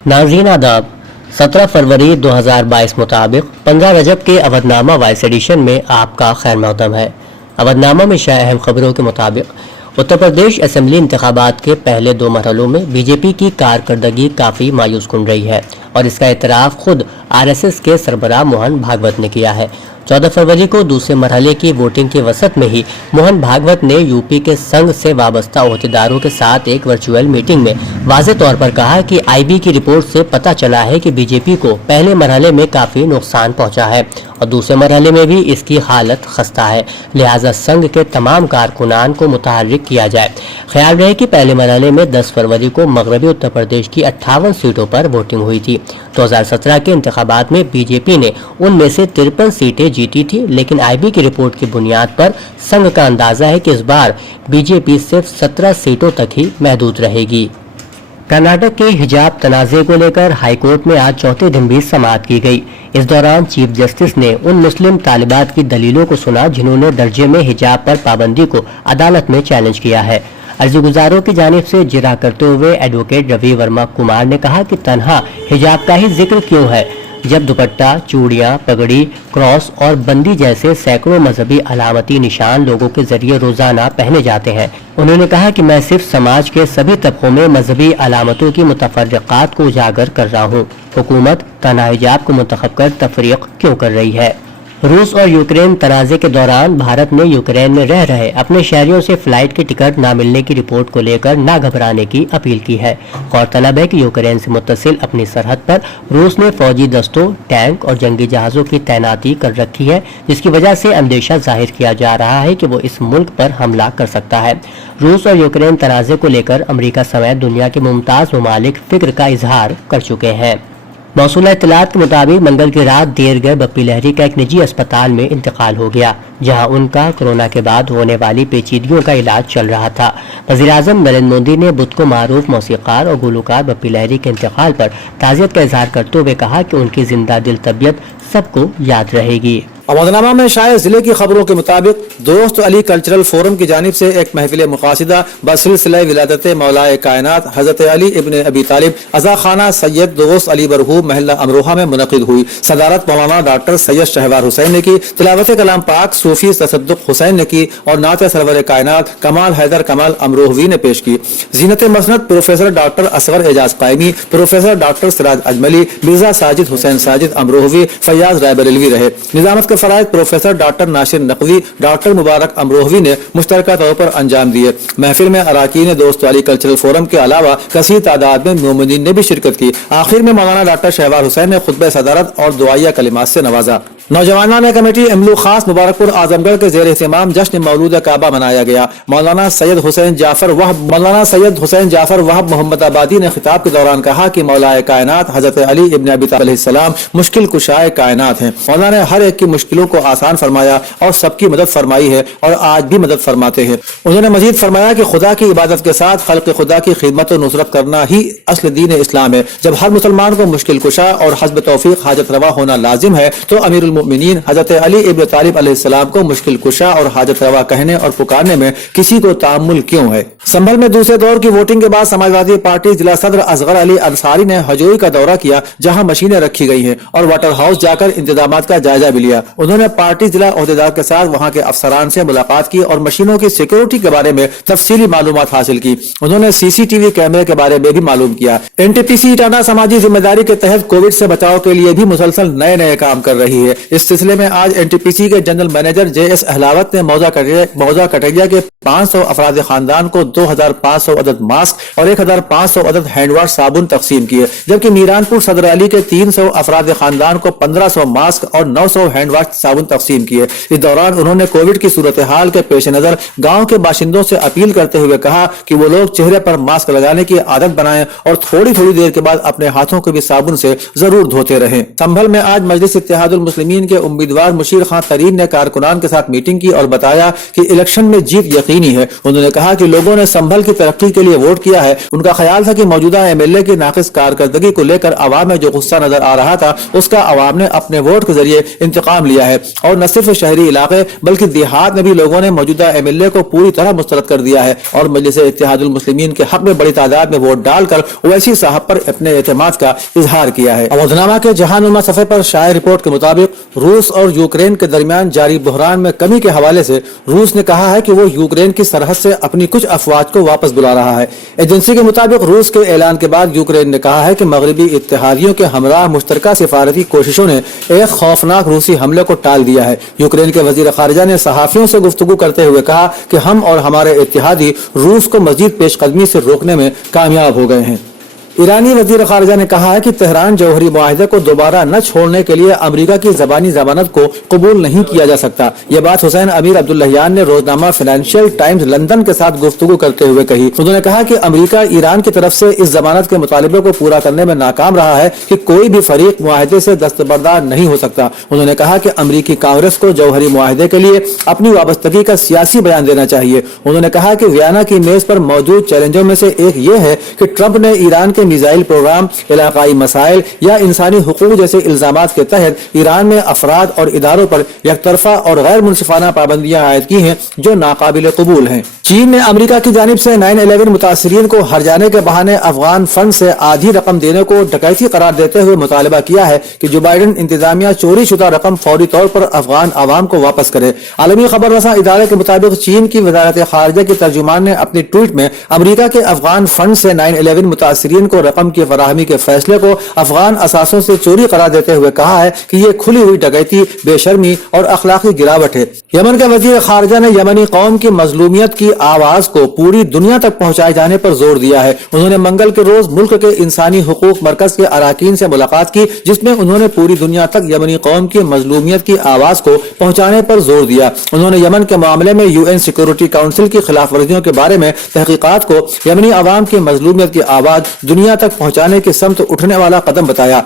नाज़रीन आदाब। 17 फरवरी 2022 मुताबिक 15 रजब के अवधनामा वाइस एडिशन में आपका खैर मक़दम है। अवधनामा में शाया अहम खबरों के मुताबिक उत्तर प्रदेश असेंबली इंतखाबात के पहले 2 मरहलों में बीजेपी की कारकर्दगी काफ़ी मायूस कुन रही है और इसका इतराफ़ खुद आरएसएस के सरबराह मोहन भागवत ने किया है। 14 फरवरी को दूसरे मरहले की वोटिंग के वसत में ही मोहन भागवत ने यूपी के संघ से वाबस्ता ओहदेदारों के साथ एक वर्चुअल मीटिंग में वाज़े तौर पर कहा कि आईबी की रिपोर्ट से पता चला है कि बीजेपी को पहले मरहले में काफ़ी नुकसान पहुंचा है और दूसरे मरहले में भी इसकी हालत खस्ता है, लिहाजा संघ के तमाम कारकुनान को मुतहर्रिक किया जाए। ख्याल रहे कि पहले मरहले में 10 फरवरी को मगरबी उत्तर प्रदेश की 58 सीटों पर वोटिंग हुई थी। 2017 के इंतखाबात में बीजेपी ने उनमें से 53 सीटें जीती थी, लेकिन आईबी की रिपोर्ट की बुनियाद पर संघ का अंदाजा है कि इस बार बीजेपी सिर्फ 17 सीटों तक ही महदूद रहेगी। कर्नाटक के हिजाब तनाज़े को लेकर हाईकोर्ट में आज चौथे दिन भी समाअत की गई। इस दौरान चीफ जस्टिस ने उन मुस्लिम तालिबात की दलीलों को सुना जिन्होंने दर्जे में हिजाब पर पाबंदी को अदालत में चैलेंज किया है। अर्जी गुजारों की जानिब से जिरा करते हुए एडवोकेट रवि वर्मा कुमार ने कहा कि तन्हा हिजाब का ही जिक्र क्यों है, जब दुपट्टा, चूड़ियां, पगड़ी, क्रॉस और बंदी जैसे सैकड़ों मजहबी अलामती निशान लोगों के जरिए रोजाना पहने जाते हैं। उन्होंने कहा कि मैं सिर्फ समाज के सभी तबकों में मजहबी अलामतों की मुतफर्रिकात को उजागर कर रहा हूँ। हुकूमत तन्हा हिजाब को मुंतखब कर तफरीक क्यों कर रही है। रूस और यूक्रेन तनाज़े के दौरान भारत ने यूक्रेन में रह रहे अपने शहरियों से फ्लाइट की टिकट न मिलने की रिपोर्ट को लेकर न घबराने की अपील की है। गौरतलब है कि यूक्रेन से मुत्तसिल अपनी सरहद पर रूस ने फौजी दस्तों, टैंक और जंगी जहाज़ों की तैनाती कर रखी है, जिसकी वजह से अंदेशा जाहिर किया जा रहा है कि वो इस मुल्क पर हमला कर सकता है। रूस और यूक्रेन तनाज़े को लेकर अमरीका समेत दुनिया के मुमताज़ ममालिक फिक्र का इजहार कर चुके हैं। मौसूला इत्तलात के मुताबिक मंगल की रात देर गए बप्पी लहरी का एक निजी अस्पताल में इंतकाल हो गया, जहां उनका कोरोना के बाद होने वाली पेचीदगियों का इलाज चल रहा था। वज़ीर-ए-आज़म नरेंद्र मोदी ने बुध को मारूफ मौसीकार और गुलकार बप्पी लहरी के इंतकाल पर ताज़ियत का इजहार करते हुए कहा कि उनकी जिंदा दिल तबीयत सबको याद रहेगी। अवधनामा में शाया जिले की खबरों के मुताबिक दोस्त अली कल्चरल फोरम की जानिब से एक महफिल मुकासिदा बसिलसिला विलादत मौलाए कायनात हजरत अली इब्न अबी तालिब अज़ा खाना सैयद दोस्त अली बरहूब महल्ला अमरोहा में मुनक़िद हुई। सदारत मौलाना डॉक्टर सैयद शहवार हुसैन ने की, तिलावत कलाम पाक सूफी तसद्दुक़ हुसैन ने की और नात सरवर कायनात कमाल हैदर कमाल अमरोहवी ने पेश की। जीनत मसनद professor doctor Asghar Ejaz Qaimi, professor doctor Siraj Ajmali, Mirza Sajid Hussain Sajid Amrohvi, Fayyaz Raebarelvi रहे। निजामत फराइद professor doctor Nasir Naqvi, doctor Mubarak Amrohvi ने मुश्तरका तौर पर अंजाम दिए। महफिल में अराकीन दोस्त अली कल्चरल फोरम के अलावा कसीर तादाद में मोमिनीन ने भी शिरकत की। आखिर में मौलाना डॉक्टर शहवार हुसैन ने खुतबे सदारत और दुआया कलिमात से नवाजा। नौजवाना कमेटी इमलू खास मुबारकपुर आजमगढ़ के ज़ेर एहतमाम जश्न मौलूद काबा मनाया गया। मौलाना सैयद हुसैन जाफर वहब मोहम्मद आबादी ने खिताब के दौरान कहा कि मौलाए कायनात हजरत अली इब्न अबी तालिब अलैहिस्सलाम मुश्किल कुशाए कायनात हैं। मौलाना ने हर एक की मुश्किलों को आसान फरमाया और सबकी मदद फरमाई है और आज भी मदद फरमाते हैं। उन्होंने मजीद फरमाया कि खुदा की इबादत के साथ खल्क़ खुदा की खिदमत और नुसरत करना ही असल दीन इस्लाम है। जब हर मुसलमान को मुश्किल कुशा और हस्ब तौफीक हाजत रवा होना लाजिम है तो अमीरुल मोमिनीन हजरत अली इब्न तालिब अलैहिस्सलाम को मुश्किल कुशा और हाजत रवा कहने और पुकारने में किसी को तामुल क्यों है। संभल में दूसरे दौर की वोटिंग के बाद समाजवादी पार्टी जिला सदर असगर अली अंसारी ने हजोई का दौरा किया, जहां मशीनें रखी गई हैं, और वाटर हाउस जाकर इंतजामात का जायजा भी लिया। उन्होंने पार्टी जिला ओहदेदार के साथ वहां के अफसरान से मुलाकात की और मशीनों की सिक्योरिटी के बारे में तफसीली मालूमात हासिल की। उन्होंने सीसीटीवी कैमरे के बारे में भी मालूम किया। एनटीपीसी इटाना समाजी जिम्मेदारी के तहत कोविड से बचाव के लिए भी मुसलसल नए नए काम कर रही है। इस सिलसिले में आज एनटीपीसी के जनरल मैनेजर JS अहलावत ने मौजा कटरिया के 500 अफराद खानदान को 2500 अदद मास्क और 1500 अदद हैंड वॉश साबुन तकसीम किए, जबकि मीरानपुर सदर अली के 300 अफराद खानदान को 1500 मास्क और 900 हैंड वॉश साबुन तकसीम किए। इस दौरान उन्होंने कोविड की सूरत हाल के पेश नजर गाँव के बाशिंदों से अपील करते हुए कहा कि वो लोग चेहरे पर मास्क लगाने की आदत बनाएं और थोड़ी थोड़ी देर के बाद अपने हाथों को भी साबुन से जरूर धोते रहें। संभल में आज मजलिस इत्तेहादुल मुस्लिमीन المسلمین کے امیدوار مشیر خان ترین نے کارکنان کے ساتھ میٹنگ کی اور بتایا کہ الیکشن میں جیت یقینی ہے۔ انہوں نے کہا کہ لوگوں نے سنبھل کی ترقی کے لیے ووٹ کیا ہے۔ ان کا خیال تھا کہ موجودہ ایم ایل اے کی ناقص کارکردگی کو لے کر عوام میں جو غصہ نظر آ رہا تھا اس کا عوام نے اپنے ووٹ کے ذریعے انتقام لیا ہے، اور نہ صرف شہری علاقے بلکہ دیہات میں بھی لوگوں نے موجودہ ایم ایل اے کو پوری طرح مسترد کر دیا ہے، اور مجلس اتحاد المسلمین کے حق میں بڑی تعداد میں ووٹ ڈال کر اویسی صاحب پر اپنے اعتماد کا اظہار کیا ہے۔ اودھنامہ کے جہاننما صفحے پر شائع رپورٹ کے مطابق روس اور یوکرین کے درمیان جاری بحران میں کمی کے حوالے سے روس نے کہا ہے کہ وہ یوکرین کی سرحد سے اپنی کچھ افواج کو واپس بلا رہا ہے۔ ایجنسی کے مطابق روس کے اعلان کے بعد یوکرین نے کہا ہے کہ مغربی اتحادیوں کے ہمراہ مشترکہ سفارتی کوششوں نے ایک خوفناک روسی حملے کو ٹال دیا ہے۔ یوکرین کے وزیر خارجہ نے صحافیوں سے گفتگو کرتے ہوئے کہا کہ ہم اور ہمارے اتحادی روس کو مزید پیش قدمی سے روکنے میں کامیاب ہو گئے ہیں۔ ایرانی وزیر خارجہ نے کہا ہے کہ تہران جوہری معاہدے کو دوبارہ نہ چھوڑنے کے لیے امریکہ کی زبانی ضمانت کو قبول نہیں کیا جا سکتا۔ یہ بات حسین امیر عبداللہیان نے روزنامہ فائنینشیل ٹائمز لندن کے ساتھ گفتگو کرتے ہوئے کہی۔ انہوں نے کہا کہ امریکہ ایران کی طرف سے اس ضمانت کے مطالبے کو پورا کرنے میں ناکام رہا ہے کہ کوئی بھی فریق معاہدے سے دستبردار نہیں ہو سکتا۔ انہوں نے کہا کہ امریکی کانگریس کو جوہری معاہدے کے لیے اپنی وابستگی کا سیاسی بیان دینا چاہیے۔ انہوں نے کہا کہ ویانا کی میز پر موجود چیلنجوں میں سے ایک یہ ہے کہ ٹرمپ نے ایران کے میزائل پروگرام، علاقائی مسائل یا انسانی حقوق جیسے الزامات کے تحت ایران میں افراد اور اداروں پر یک طرفہ اور غیر منصفانہ پابندیاں عائد کی ہیں جو ناقابل قبول ہیں۔ چین نے امریکہ کی جانب سے 9/11 متاثرین کو ہر جانے کے بہانے افغان فنڈ سے آدھی رقم دینے کو ڈکیتی قرار دیتے ہوئے مطالبہ کیا ہے کہ جو بائیڈن انتظامیہ چوری شدہ رقم فوری طور پر افغان عوام کو واپس کرے۔ عالمی خبر رساں ادارے کے مطابق چین کی وزارت خارجہ کے ترجمان نے اپنی ٹویٹ میں امریکہ کے افغان فنڈ سے 9/11 متاثرین کو رقم کی فراہمی کے فیصلے کو افغان اثاثوں سے چوری قرار دیتے ہوئے کہا ہے کہ یہ کھلی ہوئی ڈکیتی، بے شرمی اور اخلاقی گراوٹ ہے۔ یمن کے وزیر خارجہ نے یمنی قوم کی مظلومیت کی آواز کو پوری دنیا تک پہنچائے جانے پر زور دیا ہے۔ انہوں نے منگل کے روز ملک کے انسانی حقوق مرکز کے اراکین سے ملاقات کی، جس میں انہوں نے پوری دنیا تک یمنی قوم کی مظلومیت کی آواز کو پہنچانے پر زور دیا۔ انہوں نے یمن کے معاملے میں UN سیکورٹی کونسل کی خلاف ورزیوں کے بارے میں تحقیقات کو یمنی عوام کی مظلومیت کی آواز دنیا تک پہنچانے کی سمت اٹھنے والا قدم بتایا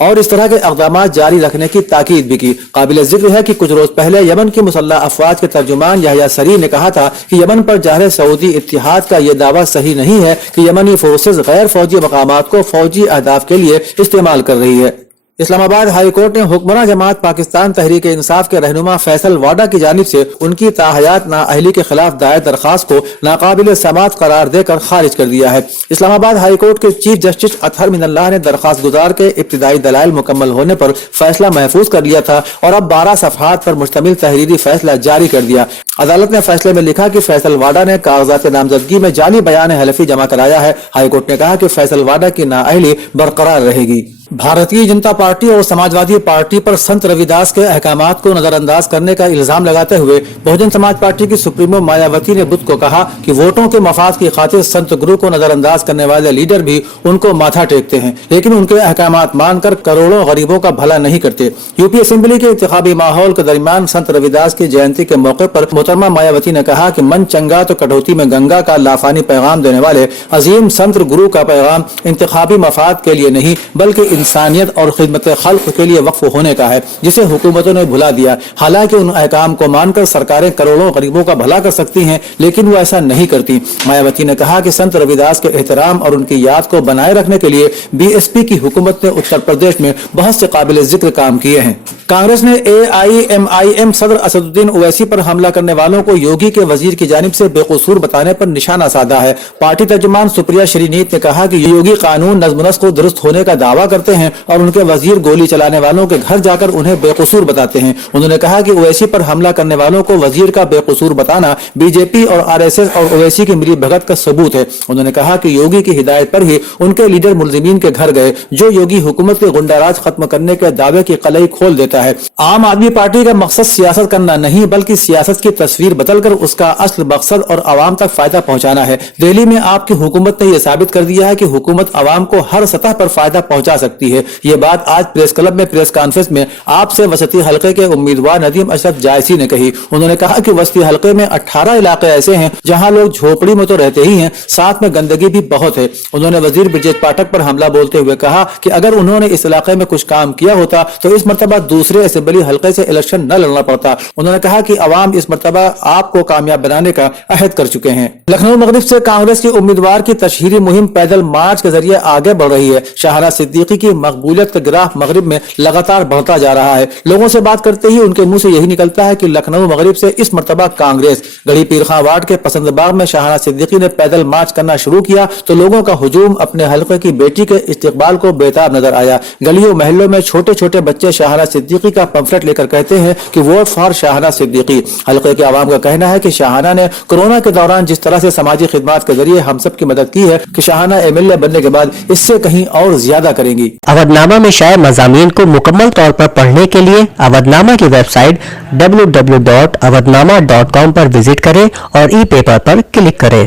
اور اس طرح کے اقدامات جاری رکھنے کی تاکید بھی کی۔ قابل ذکر ہے کہ کچھ روز پہلے یمن کی مسلح افواج کے ترجمان یحییٰ سری نے کہا تھا کہ یمن پر جارح سعودی اتحاد کا یہ دعویٰ صحیح نہیں ہے کہ یمنی فورسز غیر فوجی مقامات کو فوجی اہداف کے لیے استعمال کر رہی ہے۔ اسلام آباد ہائی کورٹ نے حکمراں جماعت پاکستان تحریک انصاف کے رہنما فیصل واڈا کی جانب سے ان کی تاحیات نااہلی کے خلاف دائر درخواست کو ناقابل سماعت قرار دے کر خارج کر دیا ہے۔ اسلام آباد ہائی کورٹ کے چیف جسٹس اطہر من اللہ نے درخواست گزار کے ابتدائی دلائل مکمل ہونے پر فیصلہ محفوظ کر لیا تھا اور اب 12 صفحات پر مشتمل تحریری فیصلہ جاری کر دیا۔ عدالت نے فیصلے میں لکھا کہ فیصل واڈا نے کاغذات نامزدگی میں جعلی بیان حلفی جمع کرایا ہے۔ ہائی کورٹ نے کہا کہ فیصل واڈا کی نااہلی برقرار رہے گی۔ بھارتیہ جنتا پارٹی اور سماجوادی پارٹی پر سنت روی داس کے احکامات کو نظر انداز کرنے کا الزام لگاتے ہوئے بہوجن سماج پارٹی کی سپریمو مایاوتی نے بدھ کو کہا کہ ووٹوں کے مفاد کی خاطر سنت گرو کو نظر انداز کرنے والے لیڈر بھی ان کو ماتھا ٹیکتے ہیں، لیکن ان کے احکامات مان کر کروڑوں غریبوں کا بھلا نہیں کرتے۔ یوپی اسمبلی کے انتخابی ماحول کے درمیان سنت روی داس کی جینتی کے موقع پر محترمہ مایاوتی نے کہا کہ من چنگا تو کٹوتی میں گنگا کا لافانی پیغام دینے والے عظیم سنت گرو کا پیغام انتخابی مفاد کے لیے نہیں بلکہ انسانیت اور خدمت خلق کے لیے وقف ہونے کا ہے، جسے حکومتوں نے بھلا دیا۔ حالانکہ ان احکام کو مان کر سرکاریں کروڑوں غریبوں کا بھلا کر سکتی ہیں، لیکن وہ ایسا نہیں کرتی۔ مایاوتی نے کہا کہ سنت روی داس کے احترام اور ان کی یاد کو بنائے رکھنے کے لیے BSP کی حکومت نے اتر پردیش میں بہت سے قابل ذکر کام کیے ہیں۔ کانگریس نے AIMIM صدر اسد الدین اویسی پر حملہ کرنے والوں کو یوگی کے وزیر کی جانب سے بے قصور بتانے پر نشانہ سادھا ہے۔ پارٹی ترجمان سپریا شری نیت نے کہا کہ یوگی قانون نظم و نسق درست ہونے کا دعویٰ کرتے ہیں اور ان کے وزیر گولی چلانے والوں کے گھر جا کر انہیں بے قصور بتاتے ہیں۔ انہوں نے کہا کہ اویسی پر حملہ کرنے والوں کو وزیر کا بے قصور بتانا BJP اور RSS اور اویسی کی ملی بھگت کا ثبوت ہے۔ انہوں نے کہا کہ یوگی کی ہدایت پر ہی ان کے لیڈر ملزمین کے گھر گئے، جو یوگی حکومت کے غنڈہ راج ختم کرنے کے دعوے کی قلعی کھول دیتا ہے۔ عام آدمی پارٹی کا مقصد سیاست کرنا نہیں بلکہ سیاست کی تصویر بدل کر اس کا اصل مقصد اور عوام تک فائدہ پہنچانا ہے۔ دہلی میں آپ کی حکومت نے یہ ثابت کر دیا ہے کہ حکومت عوام کو ہر سطح پر فائدہ پہنچا سکتی सकती है। ये बात आज प्रेस क्लब में प्रेस कॉन्फ्रेंस में आप से वसती हलके के उम्मीदवार नदीम अशरफ जायसी ने कही। उन्होंने कहा कि वसती हलके में 18 इलाके ऐसे हैं जहां लोग झोपड़ी में तो रहते ही हैं, साथ में गंदगी भी बहुत है। उन्होंने वजीर ब्रजेश पाठक पर हमला बोलते हुए कहा कि अगर उन्होंने इस इलाके में कुछ काम किया होता तो इस मरतबा दूसरे असेंबली हलके से इलेक्शन न लड़ना पड़ता। उन्होंने कहा कि अवाम इस मरतबा आपको कामयाब बनाने का अहद कर चुके हैं। लखनऊ मगरिब से कांग्रेस की उम्मीदवार की तशहीरी मुहिम पैदल मार्च के जरिए आगे बढ़ रही है। शाहना सिद्दीकी की मकबूलियत का ग्राफ मगरिब में लगातार बढ़ता जा रहा है। लोगों से बात करते ही उनके मुंह से यही निकलता है कि लखनऊ मगरिब से इस मरतबा कांग्रेस। गढ़ी पीर खां वार्ड के पसंदबाग में शाहना सिद्दीकी ने पैदल मार्च करना शुरू किया तो लोगों का हुजूम अपने हलके की बेटी के इस्तकबाल को बेताब नजर आया। गलियों महलों में छोटे छोटे बच्चे शाहना सिद्दीकी का पंफलेट लेकर कहते हैं कि वोट फॉर शाहना सिद्दीकी। हलके के आवाम का कहना है कि शाहना ने कोरोना के दौरान जिस तरह से समाजी खिदमत के जरिए हम सब की मदद की है कि शाहना एमएलए बनने के बाद इससे कहीं और ज्यादा करेंगी। अवधनामा में शाये मज़ामीन को मुकम्मल तौर पर पढ़ने के लिए अवधनामा की वेबसाइट www.awadhnama.com पर विजिट करें और ई पेपर पर क्लिक करें।